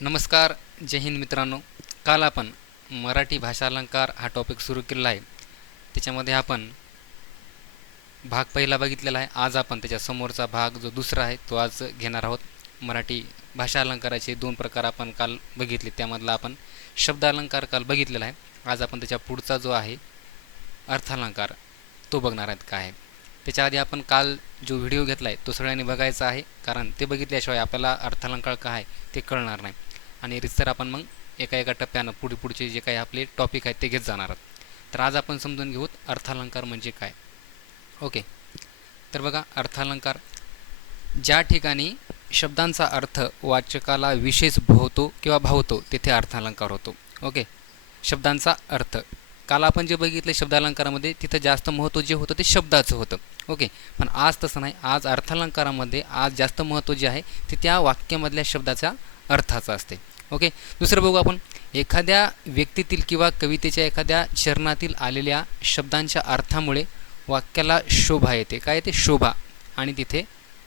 नमस्कार जय हिंद मित्रांनो. काल आपण मराठी भाषा अलंकार हा टॉपिक सुरू केलेला आहे. त्याच्यामध्ये आपण भाग पहिला बघितलेला आहे. आज आपण त्याच्या समोरचा भाग जो दुसरा आहे तो आज घेणार आहोत. मराठी भाषा अलंकाराचे दोन प्रकार आपण काल बघितले. त्यामधला आपण शब्द अलंकार काल बघितलेला आहे. आज आपण त्याच्या पुढचा जो आहे अर्थालंकार तो बघणार आहेत काय त्याच्या आधी आपण काल जो व्हिडिओ घेतला आहे तो सगळ्यांनी बघायचा आहे. कारण ते बघितल्याशिवाय आपल्याला अर्थालंकार काय आहे ते कळणार नाही. आणि रितसर आपण मग एका एका टप्प्यानं पुढे पुढचे जे काही आपले टॉपिक आहेत ते घेत जाणार आहोत. तर आज आपण समजून घेऊत अर्थालंकार म्हणजे काय. ओके. तर बघा अर्थालंकार. ज्या ठिकाणी शब्दांचा अर्थ वाचकाला विशेष भोवतो किंवा भावतो तेथे अर्थालंकार होतो. ओके. शब्दांचा अर्थ. काल आपण जे बघितलं शब्दालंकारामध्ये तिथं जास्त महत्त्व जे होतं ते शब्दाचं होतं. ओके. पण आज तसं नाही. आज अर्थालंकारामध्ये आज जास्त महत्त्व जे आहे ते त्या वाक्यामधल्या शब्दाच्या अर्थाचं असते. ओके? दुसरं बघू आपण. एखाद्या व्यक्तीतील किंवा कवितेच्या एखाद्या चरणातील आलेल्या शब्दांच्या अर्थामुळे वाक्याला शोभा येते. काय येते? शोभा. आणि तिथे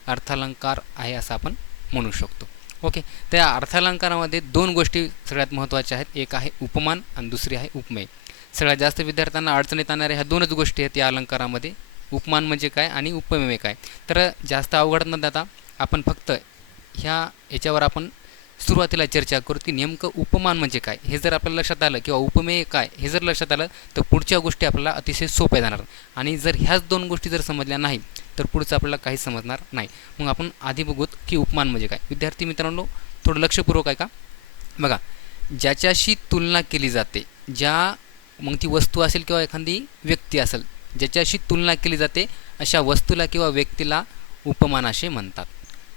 अर्थालंकार आहे असं आपण म्हणू शकतो. ओके? त्या अर्थालंकारामध्ये दोन गोष्टी सगळ्यात महत्त्वाच्या आहेत. एक आहे उपमान आणि दुसरी आहे उपमेय. सगळ्यात जास्त विद्यार्थ्यांना अडचणीत आणणाऱ्या ह्या दोनच गोष्टी आहेत या अलंकारामध्ये. उपमान म्हणजे काय आणि उपमेय म्हणजे काय? तर जास्त अवघड न जाता आपण फक्त ह्या याच्यावर आपण सुरुवातीला चर्चा करू की नेमकं उपमान म्हणजे काय? हे जर आपल्याला लक्षात आलं किंवा उपमेय काय हे जर लक्षात आलं तर पुढच्या गोष्टी आपल्याला अतिशय सोप्या जाणार. आणि जर ह्याच दोन गोष्टी जर समजल्या नाही तर पुढचं आपल्याला काही समजणार नाही. मग आपण आधी बघूत की उपमान म्हणजे काय? विद्यार्थी मित्रांनो थोडं लक्षपूर्वक आहे का बघा ज्याच्याशी तुलना केली जाते ज्या मग ती वस्तू असेल किंवा एखादी व्यक्ती असेल ज्याच्याशी तुलना केली जाते अशा वस्तूला किंवा व्यक्तीला उपमान असे म्हणतात.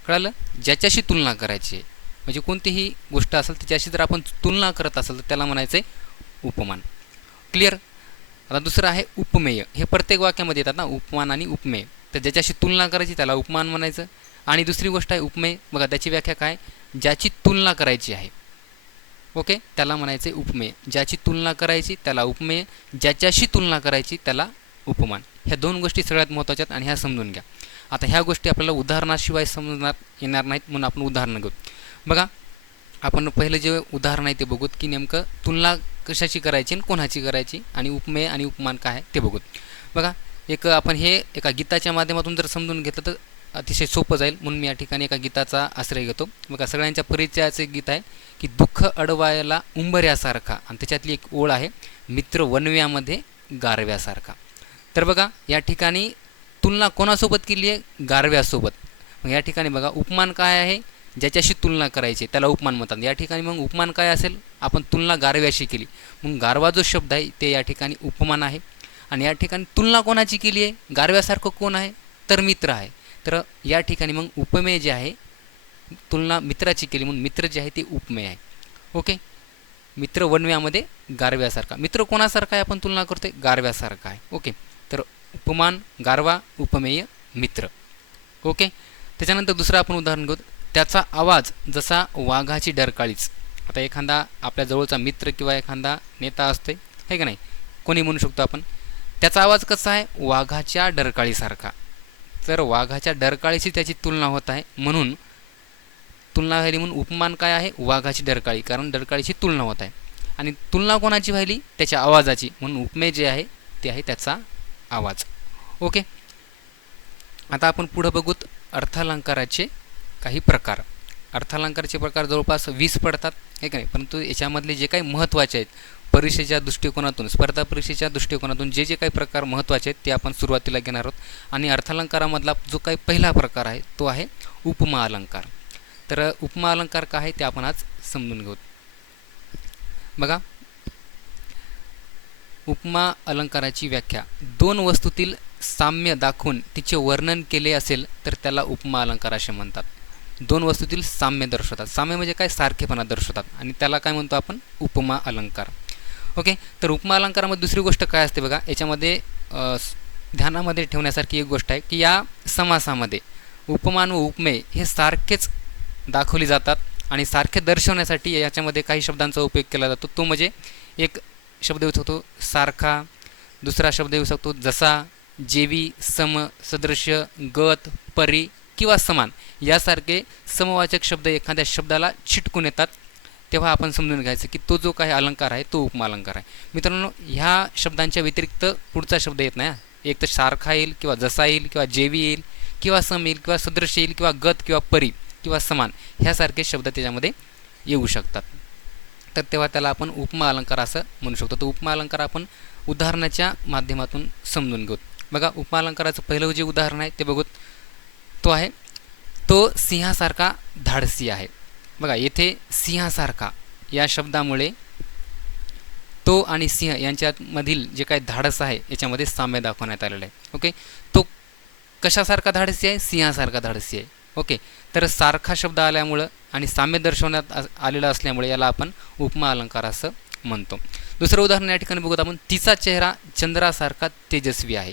कळालं? ज्याच्याशी तुलना करायची आहे म्हणजे कोणतीही गोष्ट असेल त्याच्याशी जर आपण तुलना करत असेल तर त्याला म्हणायचं आहे उपमान. क्लिअर आता दुसरं आहे उपमेय. हे प्रत्येक वाक्यामध्ये येतात ना उपमान आणि उपमेय. तर ज्याच्याशी तुलना करायची त्याला उपमान म्हणायचं. आणि दुसरी गोष्ट आहे उपमेय. बघा त्याची व्याख्या काय? ज्याची तुलना करायची आहे. ओके त्याला म्हणायचं आहे उपमेय. ज्याची तुलना करायची त्याला उपमेय. ज्याच्याशी तुलना करायची त्याला उपमान. ह्या दोन गोष्टी सगळ्यात महत्त्वाच्या आहेत आणि ह्या समजून घ्या. आता ह्या गोष्टी आपल्याला उदाहरणाशिवाय समजणार येणार नाहीत म्हणून आपण उदाहरणं घेऊ. बघा आपण पहिलं जे उदाहरण आहे ते बघूत की नेमकं तुलना कशाची करायची आणि कोणाची करायची आणि उपमेय आणि उपमान काय आहे ते बघूत. बघा एक आपण हे एका गीताच्या माध्यमातून जर समजून घेतलं तर अतिशय सोपं जाईल म्हणून मी या ठिकाणी एका गीताचा आश्रय घेतो. बघा सगळ्यांच्या परिचयाचं एक गीत आहे की दुःख अडवायला उंबऱ्यासारखा आणि त्याच्यातली एक ओळ आहे मित्र वनव्यामध्ये गारव्यासारखा. तर बघा या ठिकाणी तुलना कोणासोबत केली आहे? गारव्यासोबत. मग या ठिकाणी बघा उपमान काय आहे? ज्याच्याशी तुलना करायची त्याला उपमान म्हणतात. या ठिकाणी मग उपमान काय असेल? आपण तुलना गारव्याशी केली. मग गारवा जो शब्द आहे ते या ठिकाणी उपमान आहे. आणि या ठिकाणी तुलना कोणाची केली आहे? गारव्यासारखं कोण आहे? तर मित्र आहे. तर या ठिकाणी मग उपमेय जे आहे तुलना मित्राची केली. म्हणून मित्र जे आहे ते उपमेय आहे. ओके? मित्र वनव्यामध्ये गारव्यासारखा. मित्र कोणासारखा आहे आपण तुलना करतोय? गारव्यासारखा आहे. ओके? तर उपमान गारवा उपमेय मित्र. ओके? त्याच्यानंतर दुसरं आपण उदाहरण घेऊ. त्याचा आवाज जसा वाघाची डरकाळीच. आता एखादा आपल्या जवळचा मित्र किंवा एखादा नेता असतोय हे का नाही? कोणी म्हणू शकतो आपण. त्याचा आवाज कसा आहे? वाघाच्या डरकाळीसारखा. तर वाघाच्या डरकाळीशी त्याची तुलना होत आहे. म्हणून तुलना व्हायली म्हणून उपमान काय आहे? वाघाची डरकाळी. कारण डरकाळीची तुलना होत आहे. आणि तुलना कोणाची व्हायली? त्याच्या आवाजाची. म्हणून उपमेय जे आहे ते आहे त्याचा आवाज. ओके? आता आपण पुढं बघूत अर्थालंकाराचे काही प्रकार. अर्थालंकारचे प्रकार जवळपास वीस पडतात हे का नाही? परंतु याच्यामधले जे काही महत्त्वाचे आहेत परीक्षेच्या दृष्टिकोनातून स्पर्धा परीक्षेच्या दृष्टिकोनातून जे जे काही प्रकार महत्त्वाचे आहेत ते आपण सुरुवातीला घेणार आहोत. आणि अर्थालंकारामधला जो काही पहिला प्रकार आहे तो आहे उपमा अलंकार. तर उपमा अलंकार काय आहे ते आपण आज समजून घेऊ. बघा. उपमा अलंकाराची व्याख्या. दोन वस्तूतील साम्य दाखवून तिचे वर्णन केले असेल तर त्याला उपमा अलंकार असे म्हणतात. दोन वस्तूतील साम्य दर्शवतात. साम्य म्हणजे काय? सारखेपणा दर्शवतात. आणि त्याला काय म्हणतो आपण? उपमा अलंकार. ओके? तर उपमा अलंकारामध्ये दुसरी गोष्ट काय असते बघा? याच्यामध्ये ध्यानामध्ये ठेवण्यासारखी एक गोष्ट आहे की या समासामध्ये उपमान व उपमेय हे सारखेच दाखवली जातात आणि सारखे दर्शवण्यासाठी याच्यामध्ये काही शब्दांचा उपयोग केला जातो. तो म्हणजे एक शब्द येऊ शकतो सारखा. दुसरा शब्द येऊ शकतो जसा जेवी सम सदृश्य गत परी. किंवा समान यासारखे समवाचक शब्द एखाद्या शब्दाला छिटकून येतात तेव्हा आपण समजून घ्यायचं की तो जो काही अलंकार आहे तो उपमा अलंकार आहे. मित्रांनो ह्या शब्दांच्या व्यतिरिक्त पुढचा शब्द येत नाही एक तर सारखा येईल किंवा जसा येईल किंवा जेवी येईल किंवा सम येईल किंवा सदृश येईल किंवा गत किंवा परी किंवा समान ह्यासारखे शब्द त्याच्यामध्ये येऊ शकतात. तर तेव्हा त्याला आपण उपमा अलंकार असं म्हणू शकतो. तर उपमा अलंकार आपण उदाहरणाच्या माध्यमातून समजून घेऊ. बघा उपमा अलंकाराचं पहिलं जे उदाहरण आहे ते बघूत. तो आहे. तो सिंहासारखा धाडसी आहे. बघा येथे सिंहासारखा या शब्दामुळे तो आणि सिंह यांच्यामधील जे काही धाडस आहे याच्यामध्ये साम्य दाखवण्यात आलेलं आहे. ओके? तो कशासारखा धाडसी आहे? सिंहासारखा धाडसी आहे. ओके? तर सारखा शब्द आल्यामुळं आणि साम्य दर्शवण्यात आलेलं असल्यामुळे याला आपण उपमा अलंकार असं म्हणतो. दुसरं उदाहरण या ठिकाणी बघूत आपण तिचा चेहरा चंद्रासारखा तेजस्वी आहे.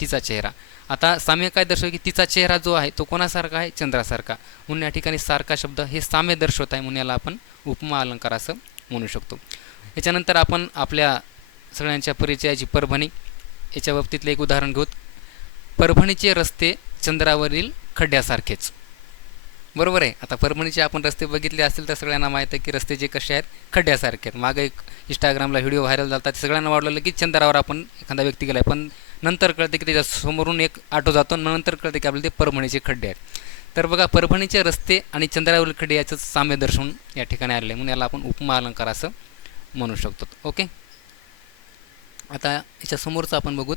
तिचा चेहरा. आता साम्य काय दर्शव की तिचा चेहरा जो आहे तो कोणासारखा आहे? चंद्रासारखा. म्हणून या ठिकाणी सारखा शब्द हे साम्य दर्शवत आहे म्हणून याला आपण उपमा अलंकार असं म्हणू शकतो. याच्यानंतर आपण आपल्या सगळ्यांच्या परिचयाची परभणी. याच्या बाबतीतलं एक उदाहरण घेऊत. परभणीचे रस्ते चंद्रावरील खड्ड्यासारखेच. बरोबर आहे? आता परभणीचे आपण रस्ते बघितले असतील तर सगळ्यांना माहीत आहे की रस्ते जे कसे आहेत? खड्ड्यासारखे आहेत. मागे एक इंस्टाग्रामला व्हिडिओ व्हायरल झाला सगळ्यांना वाढलेलं की चंद्रावर आपण एखादा व्यक्ती गेला आहे पण नंतर कळते की त्याच्या समोरून एक ऑटो जातो आणि नंतर कळते की आपल्याला ते परभणीचे खड्डे आहेत. तर बघा परभणीचे रस्ते आणि चंद्रावरील खड्डे याचं साम्य दर्शवून या ठिकाणी आलेलं आहे. म्हणून याला आपण उपमा अलंकार असं म्हणू शकतो. ओके? आता याच्या समोरचा आपण बघू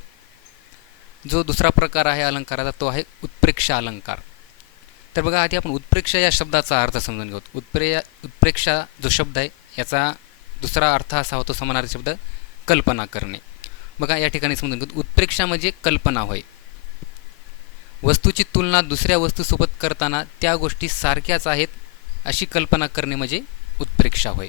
जो दुसरा प्रकार आहे अलंकाराचा तो आहे उत्प्रेक्ष अलंकार. तर बघा आधी आपण उत्प्रेक्ष या शब्दाचा अर्थ समजून घेऊ उत्प्रे उत्प्रेक्षा जो शब्द आहे याचा दुसरा अर्थ असा होतो समानार्थी शब्द कल्पना करणे. बघा या ठिकाणी समजून घेतो उत्प्रेक्षा म्हणजे कल्पना होय. वस्तूची तुलना दुसऱ्या वस्तूसोबत करताना त्या गोष्टी सारख्याच आहेत अशी कल्पना करणे म्हणजे उत्प्रेक्षा होय.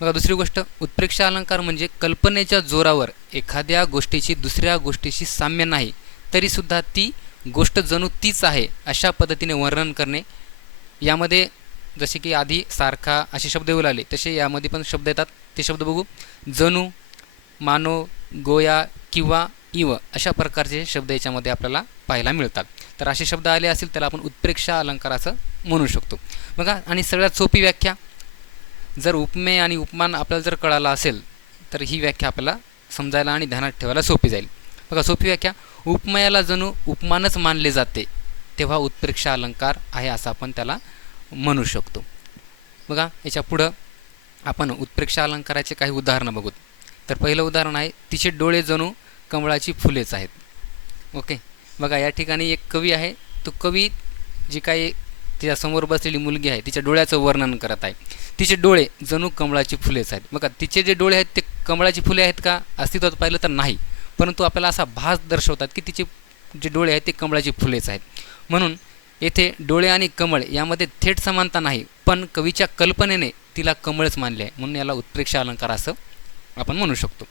बघा दुसरी गोष्ट उत्प्रेक्षा अलंकार म्हणजे कल्पनेच्या जोरावर एखाद्या गोष्टीची दुसऱ्या गोष्टीशी साम्य नाही तरीसुद्धा ती गोष्ट जणू तीच आहे अशा पद्धतीने वर्णन करणे. यामध्ये जसे की आधी सारखा असे शब्द येऊ लागले तसे यामध्ये पण शब्द येतात. ते शब्द बघू. जणू मानव गोया किंवा इव अशा प्रकारचे शब्द याच्यामध्ये आपल्याला पाहायला मिळतात. तर असे शब्द आले असतील त्याला आपण उत्प्रेक्षा अलंकार असं म्हणू शकतो. बघा आणि सगळ्यात सोपी व्याख्या जर उपमेय आणि उपमान आपल्याला जर कळाला असेल तर ही व्याख्या आपल्याला समजायला आणि ध्यानात ठेवायला सोपी जाईल. बघा सोपी व्याख्या उपमयाला जणू उपमानच मानले जाते तेव्हा उत्प्रेक्षा अलंकार आहे असं आपण त्याला म्हणू शकतो. बघा याच्या पुढं आपण उत्प्रेक्षा अलंकाराचे काही उदाहरणं बघूत. तर पहिलं उदाहरण आहे तिचे डोळे जणू कमळाची फुलेच आहेत. ओके? बघा या ठिकाणी एक कवी आहे. तो कवी जी काही तिच्यासमोर बसलेली मुलगी आहे तिच्या डोळ्याचं वर्णन करत आहे. तिचे डोळे जणू कमळाची फुलेच आहेत. बघा तिचे जे डोळे आहेत ते कमळाची फुले आहेत का? अस्तित्वात पाहिलं तर नाही. परंतु आपल्याला असा भास दर्शवतात की तिचे जे डोळे आहेत ते कमळाची फुलेच आहेत. म्हणून येथे डोळे आणि कमळ यामध्ये थेट समानता नाही पण कवीच्या कल्पनेने तिला कमळच मानले आहे. म्हणून याला उत्प्रेक्षा अलंकार असं आपण म्हणू शकतो.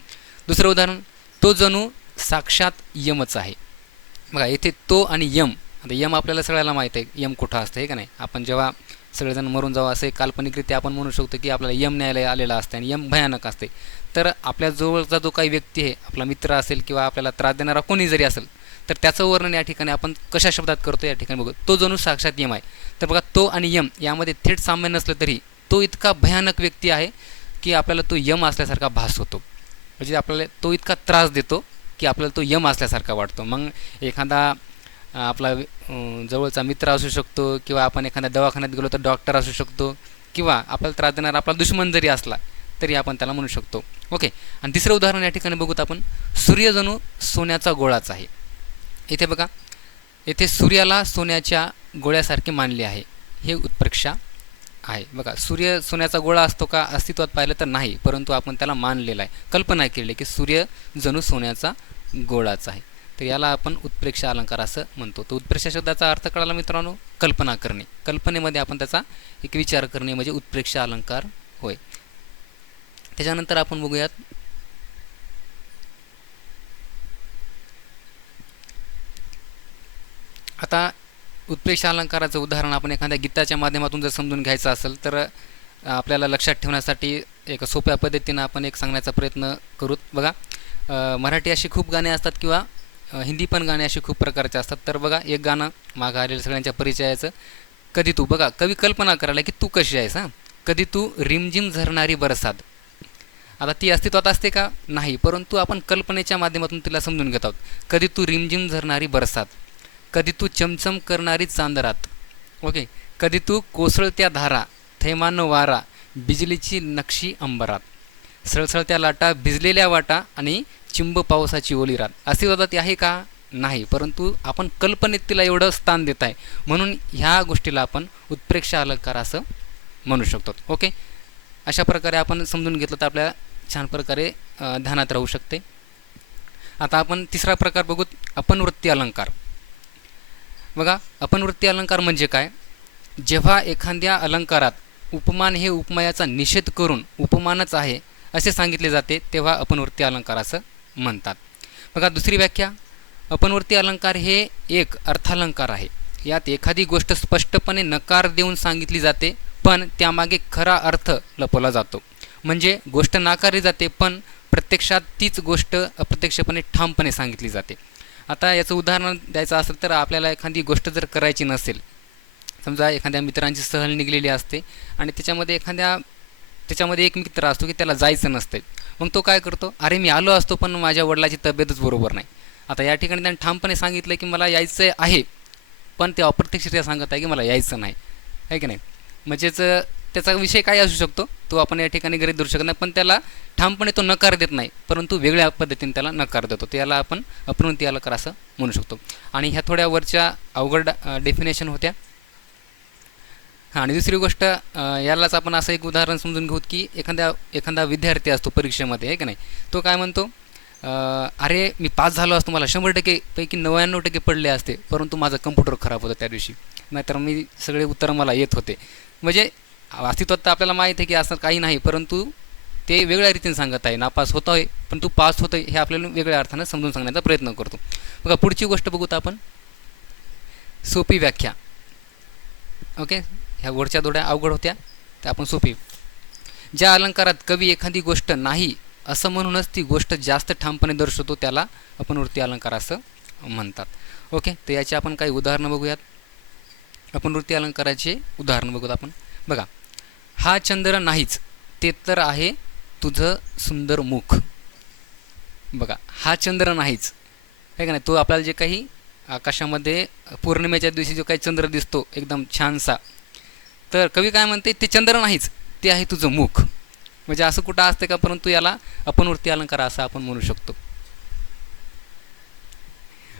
दुसरं उदाहरण तो जणू साक्षात यमच आहे. बघा येथे तो आणि यम आता यम आपल्याला सगळ्याला माहीत आहे यम कुठं असतं हे का नाही? आपण जेव्हा सगळेजण मरून जावं असे काल्पनिकरित्या आपण म्हणू शकतो की आपल्याला यम न्यायालय आलेला असते आणि यम भयानक असते. तर आपल्या जवळचा जो काही व्यक्ती आहे आपला मित्र असेल किंवा आपल्याला त्रास देणारा कोणी जरी असेल तर त्याचं वर्णन या ठिकाणी आपण कशा शब्दात करतो या ठिकाणी बघू. तो जणू साक्षात यम आहे. तर बघा तो आणि यम यामध्ये थेट साम्य नसलं तरी तो इतका भयानक व्यक्ती आहे की आपल्याला तो यम असल्यासारखा भास होतो. म्हणजे आपल्याला तो इतका त्रास देतो की आपल्याला तो यम असल्यासारखा वाटतो. मग एखादा आपला जवळचा मित्र असू शकतो किंवा आपण एखाद्या दवाखान्यात गेलो तर डॉक्टर असू शकतो किंवा आपल्याला त्रास देणारा आपला दुश्मन जरी असला तरी आपण त्याला म्हणू शकतो. ओके. आणि तिसरं उदाहरण या ठिकाणी बघूत आपण. सूर्यजणू सोन्याचा गोळाच आहे. इथे बघा. येथे सूर्याला सोन्याच्या गोळ्यासारखे मानले आहे. हे उत्प्रेक्षा आहे. बघा सूर्य सोन्याचा गोळा असतो का? अस्तित्वात पाहिलं तर नाही परंतु आपण त्याला मानलेला आहे. कल्पना केलेली आहे की सूर्य जणू सोन्याचा गोळाच आहे. तर याला आपण उत्प्रेक्ष अलंकार असं म्हणतो. तर उत्प्रेक्ष शब्दाचा अर्थ कळाला मित्रांनो? कल्पना करणे. कल्पनेमध्ये आपण त्याचा एक विचार करणे म्हणजे उत्प्रेक्ष अलंकार होय. त्याच्यानंतर आपण बघूयात. आता उत्प्रेक्ष अलंकाराचं उदाहरण आपण एखाद्या गीताच्या माध्यमातून जर समजून घ्यायचं असेल तर आपल्याला लक्षात ठेवण्यासाठी एक सोप्या पद्धतीनं आपण एक सांगण्याचा प्रयत्न करूत बघा मराठी अशी खूप गाणे असतात किंवा हिंदी पण गाणे असे खूप प्रकारचे असतात. तर बघा एक गाणं मागं आलेलं सगळ्यांच्या परिचयाचं. कधी तू बघा कवी कल्पना करायला की तू कशी आहेस हां? कधी तू रिमझिम झरणारी बरसात. आता ती अस्तित्वात असते का? नाही परंतु आपण कल्पनेच्या माध्यमातून तिला समजून घेत आहोत. कधी तू रिमझिम झरणारी बरसात. कधी तू चमचम करणारी चांदरात. ओके कधी तू कोसळत्या धारा थैमान वारा बिजलीची नक्षी अंबरात. सळसळत्या लाटा भिजलेल्या वाटा आणि चिंब पावसाची ओली रात. अस्तित्वात आहे का? नाही. परंतु आपण कल्पनेत तिला एवढं स्थान देत आहे. म्हणून ह्या गोष्टीला आपण उत्प्रेक्ष अलंकार असं म्हणू शकतो. ओके अशा प्रकारे आपण समजून घेतलं तर आपल्या छान प्रकारे ध्यानात राहू शकते. आता आपण तिसरा प्रकार बघू अपनवृत्ती अलंकार. बघा अपनवृत्ती अलंकार म्हणजे काय? जेव्हा एखाद्या अलंकारात उपमान हे उपमायाचा निषेध करून उपमानच आहे असे सांगितले जाते तेव्हा अपनवृत्ती अलंकार असं म्हणतात. बघा दुसरी व्याख्या. अपनवृत्ती अलंकार हे एक अर्थालंकार आहे. यात एखादी गोष्ट स्पष्टपणे नकार देऊन सांगितली जाते पण त्यामागे खरा अर्थ लपवला जातो. म्हणजे गोष्ट नाकारली जाते पण प्रत्यक्षात तीच गोष्ट अप्रत्यक्षपणे ठामपणे सांगितली जाते. आता याचं उदाहरण द्यायचं असेल तर आपल्याला एखादी गोष्ट जर करायची नसेल समजा एखाद्या मित्रांची सहल निघलेली असते आणि त्याच्यामध्ये एखाद्या त्याच्यामध्ये एक मित्र असतो की त्याला जायचं नसते मग तो काय करतो? अरे मी आलो असतो पण माझ्या वडिलाची तब्येतच बरोबर नाही. आता या ठिकाणी त्याने ठामपणे सांगितलं की मला यायचं आहे पण ते अप्रत्यक्षरित्या सांगत आहे की मला यायचं नाही. आहे की नाही? म्हणजेच त्याचा विषय काय असू शकतो. तो आपण या ठिकाणी गरीब धरू शकत नाही पण त्याला ठामपणे तो नकार देत नाही. परंतु वेगळ्या पद्धतीने त्याला नकार देतो. त्याला आपण अपनवृत्ती अलकार असं म्हणू शकतो. आणि ह्या थोड्या वरच्या अवघड डेफिनेशन होत्या. हां आणि दुसरी गोष्ट यालाच आपण असं एक उदाहरण समजून घेऊ की एखाद्या एखादा विद्यार्थी असतो परीक्षेमध्ये आहे की नाही? तो काय म्हणतो अरे मी पास झालो असतो मला शंभर टक्के पैकी नव्याण्णव टक्के पडले असते परंतु माझा कम्प्युटर खराब होता त्या दिवशी. नाहीतर मी सगळे उत्तरं मला येत होते. म्हणजे अस्तित्वात तर आपल्याला माहीत आहे की असं काही नाही परंतु ते वेगळ्या रीतीने सांगत आहे. नापास होतो आहे पण तू पास होतोय हे आपल्याला वेगळ्या अर्थानं समजून सांगण्याचा प्रयत्न करतो. बघा पुढची गोष्ट बघूत आपण. सोपी व्याख्या. ओके? ह्या वरच्या थोड्या अवघड होत्या त्या आपण सोपी. ज्या अलंकारात कवी एखादी गोष्ट नाही असं म्हणूनच ती गोष्ट जास्त ठामपणे दर्शवतो त्याला आपण वृत्ती अलंकार असं म्हणतात. ओके? तर याची आपण काही उदाहरणं बघूयात. आपण वृत्ती अलंकाराचे उदाहरण बघूत आपण. बघा हा चंद्र नाहीच ते तर आहे तुझं सुंदर मुख. बघा हा चंद्र नाहीच. आहे का नाही? तो आपल्याला जे काही आकाशामध्ये पौर्णिमेच्या दिवशी जो काही चंद्र दिसतो एकदम छानसा तर कवी काय म्हणते ते चंद्र नाहीच ते आहे तुझं मुख. म्हणजे असं कुठं असतं का परंतु याला अपनवृत्ती अलंकार असं आपण म्हणू शकतो.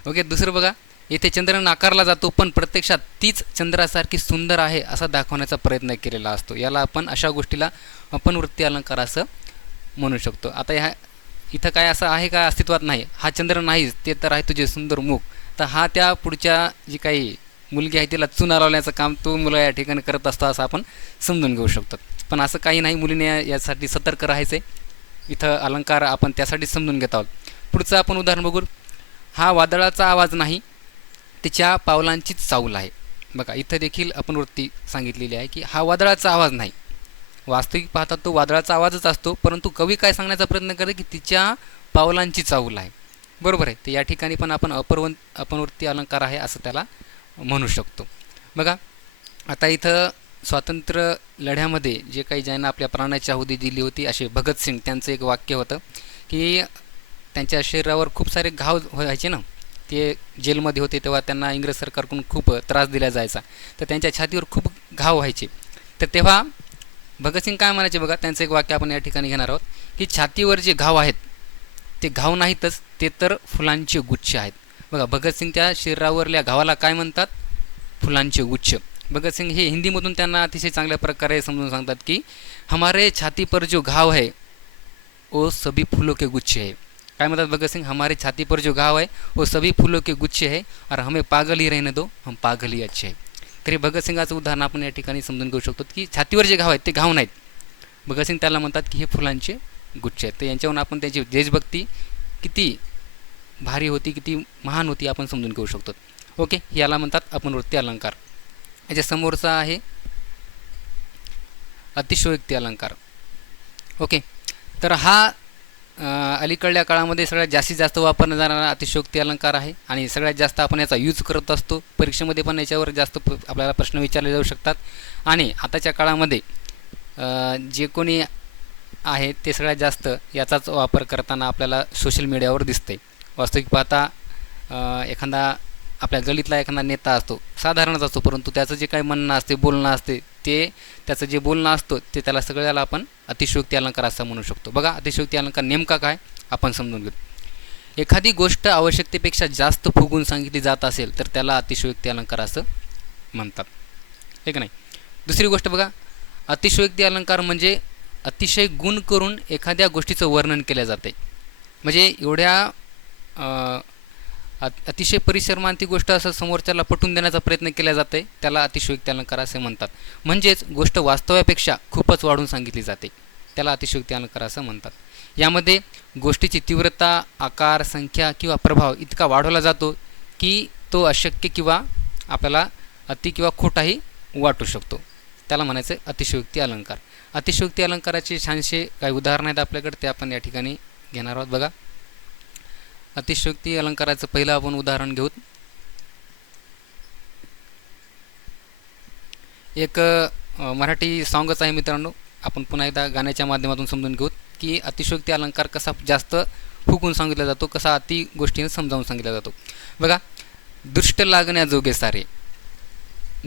ओके दुसरं बघा. येथे चंद्र नाकारला जातो पण प्रत्यक्षात तीच चंद्रासारखी सुंदर आहे असा दाखवण्याचा प्रयत्न केलेला असतो. याला आपण अशा गोष्टीला अपनवृत्ती अलंकार असं म्हणू शकतो. आता ह्या इथं काय असं आहे का अस्तित्वात नाही? हा चंद्र नाहीच ते तर आहे तुझे सुंदर मुख. तर हा त्या पुढच्या जी काही मुलगी आहे तिला चुना लावण्याचं काम तो मुलं या ठिकाणी करत असतो असं आपण समजून घेऊ शकतो. पण असं काही नाही मुलीने यासाठी सतर्क राहायचं आहे इथं अलंकार आपण त्यासाठी समजून घेत आहोत. पुढचं आपण उदाहरण बघू. हा वादळाचा आवाज नाही तिच्या पावलांचीच चाऊल आहे. बघा इथं देखील आपण वृत्ती सांगितलेली आहे की हा वादळाचा आवाज नाही. वास्तविक पाहता तो वादळाचा आवाजच असतो परंतु कवी काय सांगण्याचा प्रयत्न करते की तिच्या पावलांची चाऊल आहे. बरोबर आहे? तर या ठिकाणी पण आपण अपरवन अपनवृत्ती अलंकार आहे असं त्याला म्हणू शकतो. बघा आता इथं स्वातंत्र्य लढ्यामध्ये जे काही ज्यांना आपल्या प्राणाची आहुदी दिली होती असे भगतसिंग त्यांचं एक वाक्य होतं की त्यांच्या शरीरावर खूप सारे घाव व्हायचे ना? ते जेलमध्ये होते तेव्हा त्यांना इंग्रज सरकारकडून खूप त्रास दिला जायचा. तर त्यांच्या छातीवर खूप घाव व्हायचे. तर तेव्हा भगतसिंग काय म्हणायचे बघा त्यांचं एक वाक्य आपण या ठिकाणी घेणार आहोत की छातीवर जे घाव आहेत ते घाव नाहीतच ते तर फुलांचे गुच्छ आहेत. बघा भगतसिंग त्या शरीरावरल्या घावाला काय म्हणतात? फुलांचे गुच्छ. भगतसिंग हे हिंदीमधून त्यांना अतिशय चांगल्या प्रकारे समजून सांगतात की हमारे छाती पर जो घाव है वो सभी फुलों के गुच्छ है. काय म्हणतात भगतसिंग हमारे छाती पर जो घाव आहे वो सभी फूलों के गुच्छे है और हमें पागल ही रहने दो हम पागल ही अच्छे है। तरी भगतसिंगाचं उदाहरण आपण या ठिकाणी समजून घेऊ शकतो की छातीवर जे घाव आहेत ते घाव नाहीत. भगतसिंग त्याला म्हणतात की हे फुलांचे गुच्छ आहेत. तर यांच्यावरून आपण त्यांची देशभक्ती किती भारी होती किती महान होती आपण समजून घेऊ शकतो. ओके याला म्हणतात आपण वृत्ती अलंकार. याच्या समोरचा आहे अतिशयोक्ती अलंकार. ओके तर हा अलीकडल्या काळामध्ये सगळ्यात जास्तीत जास्त वापरला जाणारा अतिशयोक्ती अलंकार आहे आणि सगळ्यात जास्त आपण याचा यूज करत असतो. परीक्षेमध्ये पण याच्यावर जास्त आपल्याला प्रश्न विचारले जाऊ शकतात. आणि आताच्या काळामध्ये जे कोणी आहे ते सगळ्यात जास्त याचाच वापर करताना आपल्याला सोशल मीडियावर दिसते वास्तविक पाहता एखादा आपल्या गलीतला एखादा नेता असतो साधारणच असतो परंतु त्याचं जे काही म्हणणं असते बोलणं असते ते त्याचं जे बोलणं असतं ते त्याला सगळ्याला आपण अतिशयोक्ती अलंकार असं म्हणू शकतो. बघा अतिशयोक्ती अलंकार नेमका काय? आपण समजून घेऊ. एखादी गोष्ट आवश्यकतेपेक्षा जास्त फुगून सांगितली जात असेल तर त्याला अतिशयोक्ती अलंकार असं म्हणतात. ठीक नाही? दुसरी गोष्ट बघा अतिशयोक्ती अलंकार म्हणजे अतिशय गुण करून एखाद्या गोष्टीचं वर्णन केलं जाते. म्हणजे एवढ्या अतिशय परिश्रमाने ती गोष्ट असं समोरच्याला पटवून देण्याचा प्रयत्न केला जाते त्याला अतिशयोक्ती अलंकार असे म्हणतात. म्हणजेच गोष्ट वास्तव्यापेक्षा खूपच वाढून सांगितली जाते. त्याला अतिशयोक्ती अलंकार असं म्हणतात. यामध्ये गोष्टीची तीव्रता आकार संख्या किंवा प्रभाव इतका वाढवला जातो की तो अशक्य किंवा आपल्याला अति किंवा खोटाही वाटू शकतो. त्याला म्हणायचं आहे अतिशयोक्ती अलंकार. अतिशयोक्ती अलंकाराचे छानसे काही उदाहरणं आहेत आपल्याकडे ते आपण या ठिकाणी घेणार आहोत. बघा. अतिशयोक्ती अलंकाराचं पहिलं आपण उदाहरण घेऊ एक मराठी सॉंगच आहे मित्रांनो. आपण पुन्हा एकदा गाण्याच्या माध्यमातून समजून घेऊ की अतिशयोक्ती अलंकार कसा जास्त फुकून सांगितला जातो कसा अति गोष्टीने समजावून सांगितला जातो. बघा दृष्ट लागण्याजोगे सारे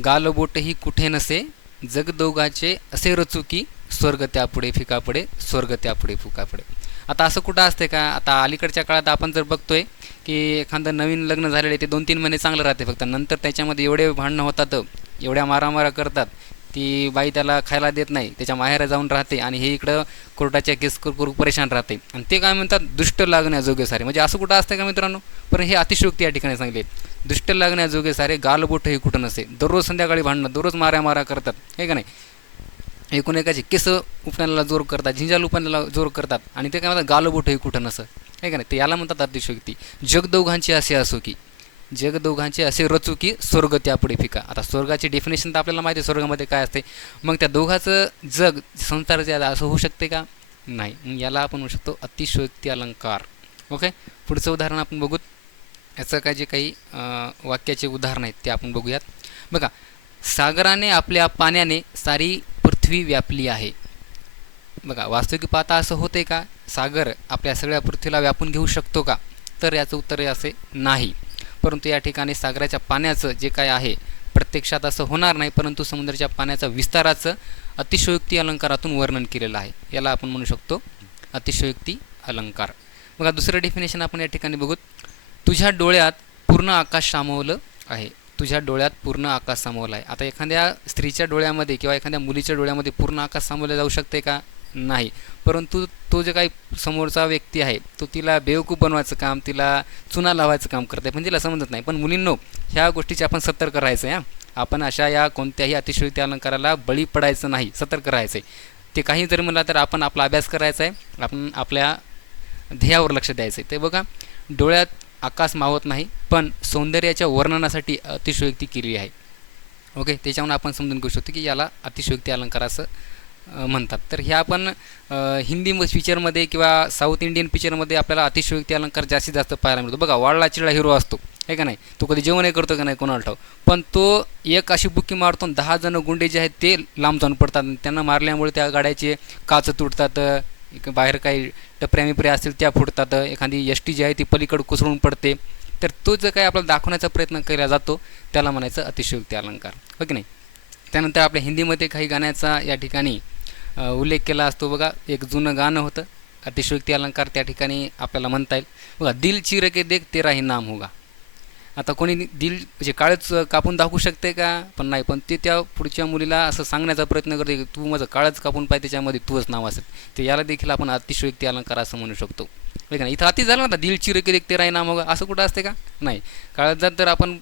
गालबोटही कुठे नसे जगदोगाचे असे रचू की स्वर्ग त्यापुढे फिकापुढे स्वर्ग त्यापुढे फुकापुढे. आता असं कुठं असते का? आता अलीकडच्या काळात आपण जर बघतोय की एखादं नवीन लग्न झालेलं आहे ते दोन तीन महिने चांगलं राहते फक्त. नंतर त्याच्यामध्ये एवढे भांडणं होतात एवढ्या मारामारा करतात ती बाई त्याला खायला देत नाही त्याच्या माहेर जाऊन राहते आणि हे इकडं कोर्टाच्या केस करू परेशान राहते. आणि ते काय म्हणतात? दुष्ट लागण्याजोगे सारे म्हणजे असं कुठं असतं का मित्रांनो? पण हे अतिशयोक्ती या ठिकाणी सांगले. दुष्ट लागण्याजोगे सारे गालबोट हे कुठं नसते. दररोज संध्याकाळी भांडणं दररोज माऱ्या मारा करतात. हे का नाही? एकूण एकाचे केस उपण्याला जोर करतात झिंजाल उपण्याला जोर करतात आणि ते काय म्हणतात गालबोट हे कुठं नसं. आहे का नाही? ते याला म्हणतात अतिशयोक्ती. जग दोघांचे असे असो की जग दोघांचे असे रचू की स्वर्ग त्यापुढे फिका. आता स्वर्गाची डेफिनेशन तर आपल्याला माहिती आहे स्वर्गामध्ये काय असते? मग त्या दोघाचं जग संसार जे असं होऊ शकते का? नाही. मग याला आपण म्हणू शकतो अतिशयोक्ती अलंकार. ओके पुढचं उदाहरण आपण बघू याचं काय जे काही वाक्याचे उदाहरण आहेत ते आपण बघूयात. बघा सागराने आपल्या पाण्याने सारी पृथ्वी व्यापली आहे. बघा वास्तविक पाहता असं होते का? सागर आपल्या सगळ्या पृथ्वीला व्यापून घेऊ शकतो का? तर याचं उत्तर असे नाही. परंतु या ठिकाणी सागराच्या पाण्याचं जे काय आहे प्रत्यक्षात असं होणार नाही परंतु समुद्राच्या पाण्याचा विस्ताराचं अतिशयोक्ती अलंकारातून वर्णन केलेलं आहे. याला आपण म्हणू शकतो अतिशयोक्ती अलंकार. बघा दुसरं डेफिनेशन आपण या ठिकाणी बघू तुझ्या डोळ्यात पूर्ण आकाश सामावलं आहे. तुझ्या डोळ्यात पूर्ण आकाश सामावला आहे आता एखाद्या स्त्रीच्या डोळ्यामध्ये किंवा एखाद्या मुलीच्या डोळ्यामध्ये पूर्ण आकाश सामावले जाऊ शकते का? नाही. परंतु तो जे काही समोरचा व्यक्ती आहे तो तिला बेवकूफ बनवायचं काम तिला चुना लावायचं काम करते म्हणजे पण तिला समजत नाही. पण मुलींनो ह्या गोष्टीचे आपण सतर्क राहायचं आहे आपण अशा या कोणत्याही अतिशयोक्ती अलंकाराला बळी पडायचं नाही सतर्क राहायचं आहे ते काही जरी म्हणलं तर आपण आपला अभ्यास करायचा आहे आपण आपल्या ध्येयावर लक्ष द्यायचं आहे ते बघा डोळ्यात आकाश मावत नाही पण सौंदर्याच्या वर्णनासाठी अतिशयोक्ती केली आहे. ओके त्याच्यावरून आपण समजून घेऊ शकतो की याला अतिशयोक्ती अलंकार असं म्हणतात. तर ह्या आपण हिंदी पिक्चरमध्ये किंवा साऊथ इंडियन पिक्चरमध्ये आपल्याला अतिशयोक्ती अलंकार जास्तीत जास्त पाहायला मिळतो. बघा वाळला चिळा हिरो असतो. आहे का नाही? तो कधी जेवणही करतो का नाही कोणाला ठाव पण तो एक अशी बुकी मारतो आणि दहा जण गुंडे जे आहेत ते लांब जाऊन पडतात आणि त्यांना मारल्यामुळे त्या गाड्याचे काच तुटतात बाहेर काही टपऱ्या मिपऱ्या असतील त्या फुटतात एखादी एस टी जी आहे ती पलीकडे कुसळून पडते. तर तो जो काही आपल्याला दाखवण्याचा प्रयत्न केला जातो त्याला म्हणायचं अतिशयोक्ती अलंकार. हो की नाही? त्यानंतर आपल्या हिंदीमध्ये काही गाण्याचा या ठिकाणी उल्लेख केला असतो बघा. एक जुनं गाणं होतं. अतिशयोक्ती अलंकार त्या ठिकाणी आपल्याला म्हणता येईल. बघा दिल चिर के देख तेरा ही नाम होगा. आता कोणी दिल म्हणजे काळच कापून दाखवू शकते का? पण नाही पण ते त्या पुढच्या मुलीला असं सांगण्याचा प्रयत्न करते की तू माझं काळच कापून पाहिजे त्याच्यामध्ये तूच नाव असेल. ते याला देखील आपण अतिशयोक्ती अलंकार असं म्हणू शकतो. ठीक आहे इथं अति झालं ना दिल चिर के ते राही ना मग असं कुठं असते का? नाही. काळजात जर आपण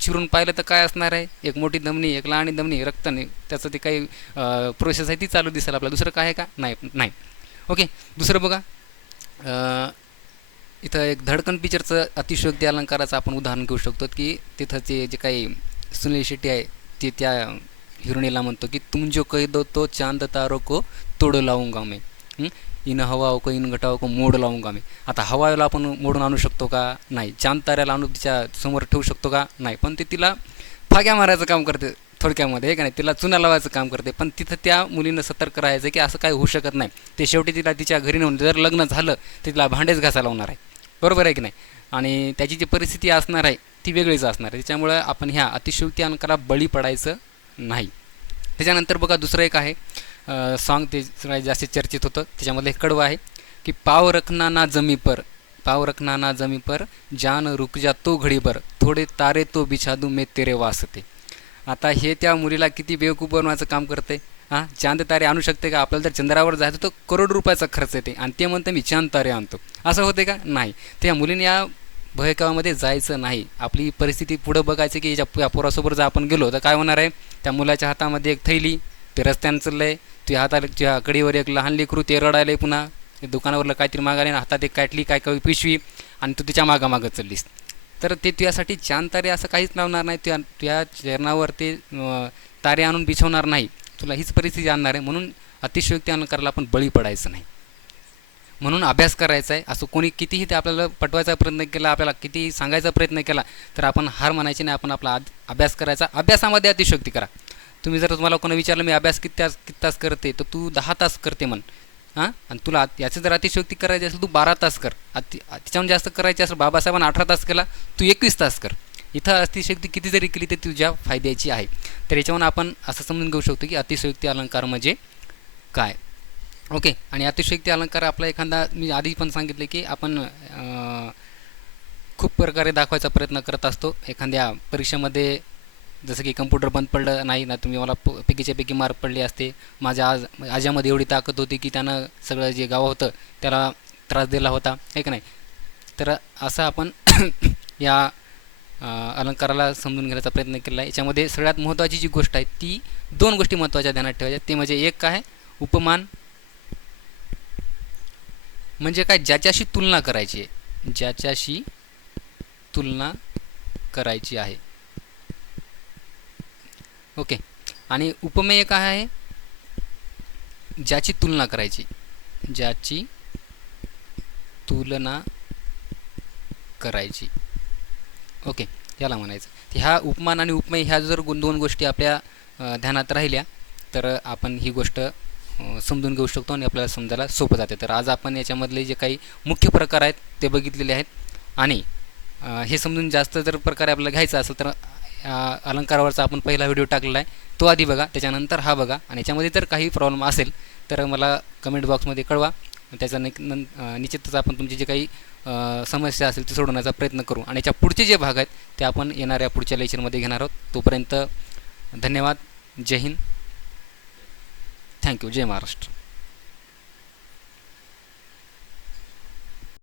चिरून पाहिलं तर काय असणार आहे? एक मोठी दमनी एक लहान दमनी रक्त नाही. त्याचं ते काही प्रोसेस आहे ती चालू दिसेल आपल्याला. दुसरं काय आहे का? नाही नाही. ओके दुसरं बघा. इथं एक धडकन पिक्चरचं अतिशयोक्ती अलंकाराचं आपण उदाहरण घेऊ शकतो की तिथंचे जे काही सुनील शेट्टी आहे ते त्या हिरोणीला म्हणतो की तुम जो कही दो तो चांद तारो को तोड लावूंगा मैं. हं? इन हवाओ को इन घटाओ को मोड लावूंगा मी. आता हवाला आपण मोडून आणू शकतो का? नाही. चांद ताऱ्याला आणून तिच्या समोर ठेवू शकतो का? नाही. पण ते तिला फाग्या मारायचं काम करते. थोडक्यामध्ये आहे का नाही तिला चुना लावायचं काम करते. पण तिथं त्या मुलीनं सतर्क राहायचं की असं काही होऊ शकत नाही. ते शेवटी तिला तिच्या घरी नेऊन जर लग्न झालं तर तिला भांडेच घासायला लावणार आहे. बरोबर आहे की नाही? आणि त्याची जी परिस्थिती असणार आहे ती वेगळीच असणार आहे. त्याच्यामुळं आपण ह्या अतिशयोक्ती अलंकाराला बळी पडायचं नाही. त्याच्यानंतर बघा दुसरं एक आहे. सॉन्ग ते जास्त चर्चित होतं. त्याच्यामध्ये एक कडवं आहे की पाव रखना ना जमी पर पाव रखना ना जमी पर जान रुक जा तो घडीभर थोडे तारे तो बिछादू मे तेरे वासते. आता हे त्या मुलीला किती बेवकूफ बनवायचं काम करते हां? चांद तारे आणू शकते का? आपल्याला तर चंद्रावर जायचं तर करोड रुपयाचा खर्च येते. आणि ते म्हणतं मी चांद तारे आणतो. असं होते का? नाही. त्या मुलीने या भयकावामध्ये जायचं नाही. आपली परिस्थिती पुढं बघायचं की याच्या या पोरासोबत जर आपण गेलो तर काय होणार आहे? त्या मुलाच्या हातामध्ये एक थैली ते रस्त्यानं चाललं आहे तुझ्या हाताला तुझ्या कडीवर एक लहान लेकरू ते रडायला आहे पुन्हा. दुकानावरलं काहीतरी मागायला आणि हातात एक काटली काय कवी पिशवी आणि तू तिच्या मागामागं चाललीस. तर ते तुझ्यासाठी चांद तारे असं काहीच लावणार नाही. तुझ्या तुझ्या चरणावर ते तारे आणून बिछवणार नाही. तुला हीच परिस्थिती आणणार आहे. म्हणून अतिशयोक्ती अलंकाराला आपण बळी पडायचं नाही. म्हणून अभ्यास करायचा आहे. असं कोणी कितीही ते आपल्याला पटवायचा प्रयत्न केला आपल्याला कितीही सांगायचा प्रयत्न केला तर आपण हार मानायची नाही. आपण आपला अभ्यास करायचा. अभ्यासामध्ये अतिशयोक्ती करा. तुम्ही जर तुम्हाला कोणी विचारलं मी अभ्यास किती तास किती तास करते? तर तू दहा तास करते म्हण. हां? आणि तुला याचं जर अतिशयोक्ती करायची असेल तू बारा तास कर. अति तिच्याहून जास्त करायची असेल बाबासाहेबांना अठरा तास केला तू एकवीस तास कर. इथं अतिशयोक्ती किती जरी केली तरी तुझ्या फायद्याची आहे. तर याच्यावरून आपण असं समजून घेऊ शकतो की अतिशयोक्ती अलंकार म्हणजे काय? ओके आणि अतिशयोक्ती अलंकार आपला एखादा मी आधी पण सांगितले की आपण खूप प्रकारे दाखवायचा प्रयत्न करत असतो. एखाद्या परीक्षेमध्ये जसं की कम्प्युटर बंद पडलं नाही ना तुम्ही मला प पैकीच्या पैकी मार्क पडले असते. माझ्या आज आजामध्ये एवढी ताकद होती की त्यानं सगळं जे गाव होतं त्याला त्रास दिला होता आहे का नाही? तर असं आपण या अलंकाराला समजून घेण्याचा प्रयत्न केला. आहे याच्यामध्ये सगळ्यात महत्त्वाची जी गोष्ट आहे ती दोन गोष्टी महत्त्वाच्या ध्यानात ठेवायच्या. ते म्हणजे एक काय? उपमान. म्हणजे काय? ज्याच्याशी तुलना करायची आहे. ज्याच्याशी तुलना करायची आहे. ओके. आणि उपमेय काय आहे? ज्याची तुलना करायची. ज्याची तुलना करायची. ओके. याला म्हणायचं. तर ह्या उपमान आणि उपमेय ह्या जर दोन गोष्टी आपल्या ध्यानात राहिल्या तर आपण ही गोष्ट समजून घेऊ शकतो आणि आपल्याला समजायला सोपं जाते. तर आज आपण याच्यामधले जे काही मुख्य प्रकार आहेत ते बघितलेले आहेत. आणि हे समजून जास्त जर प्रकारे आपल्याला घ्यायचं असेल तर अलंकारावरचा आपण पहिला व्हिडिओ टाकलेला आहे. तो आधी बघा त्याच्यानंतर हा बघा. आणि याच्यामध्ये जर काही प्रॉब्लेम असेल तर मला कमेंट बॉक्समध्ये कळवा. त्याचा नि निश्चितच आपण तुमची जी काही समस्या असेल ती सोडवण्याचा प्रयत्न करू. आणि याच्या पुढचे जे भाग आहेत ते आपण येणाऱ्या पुढच्या लेक्चरमध्ये घेणार आहोत. तोपर्यंत धन्यवाद. जय हिंद. थँक्यू जय महाराष्ट्र.